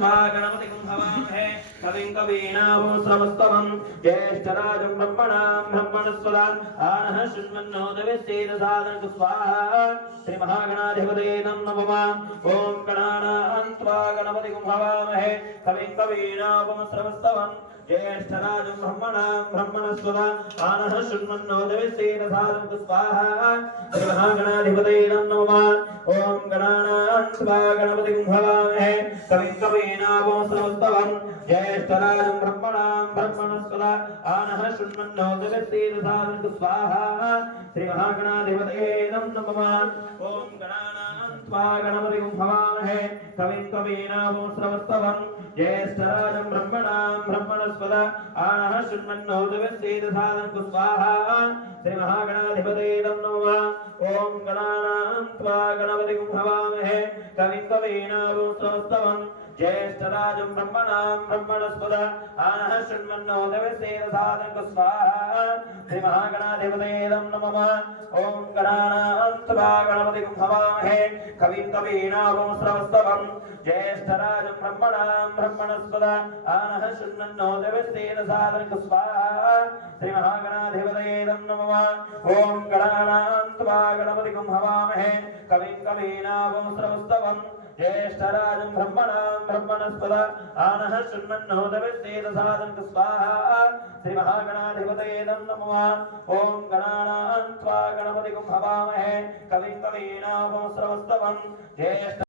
गणपतिं हवामहे कविं कवीनामुश्रवस्तवं ज्येष्ठराजं ब्रह्मणस्पदा आनः शृण्वन्नोदविश्चेदसादनतु स्वाहा श्रीमहागणाधिपतये नमः। ॐ गणानां त्वा गणपतिं हवामहे कविं कवीनामुश्रवस्तवं ज्येष्ठराजं ब्रह्मणस्पदा आनः शृण्वन्नोदविश्चेदसादनतु स्वाहा श्रीमहागणाधिपतये नमः। ॐ गणानां त्वा गणपतिं हवामहे कविं कवीनामुश्रवस्तवं ज्येष्ठराजं ब्रह्मणस्पदा आनः शृण्वन्नोदविश्चेदसादनतु स्वाहा श्रीमहागणाधिपतये नमः। ॐ गणानां त्वा गणपतिं हवामहे कविं कवीनामुश्रवस्तवं ज्येष्ठराजं ब्रह्मणस्पदा आनः शृण्वन्नोदविश्चेदसादनतु स्वाहा श्रीमहागणाधिपतये नमः। ॐ गणानां त्वा गणपतिं हवामहे कविं कवीनामुश्रवस्तवं ज्येष्ठराजं ब्रह्मणस्पदा आनः शृण्वन्नोदविश्चेदसादनतु स्वाहा श्रीमहागणाधिपतये नमः। ॐ गणानां त्वा गणपतिं हवामहे कविं कवीनामुश्रवस्तवं ज्येष्ठराजं ब्रह्मणस्पदा आनः शृण्वन्नोदविश्चेदसादनतु स्वाहा श्रीमहागणाधिपतये नमः। ॐ गणानां त्वा गणपतिं हवामहे कविं कवीनामुश्रवस्तवं ज्येष्ठराजं ब्रह्मणस्पदा आनः शृण्वन्नोदविश्चेदसादनतु स्वाहा श्रीमहागणाधिपतये नमः। ॐ गणानां त्वा गणपतिं हवामहे कविं कवीनामुश्रवस्तवं ज्येष्ठ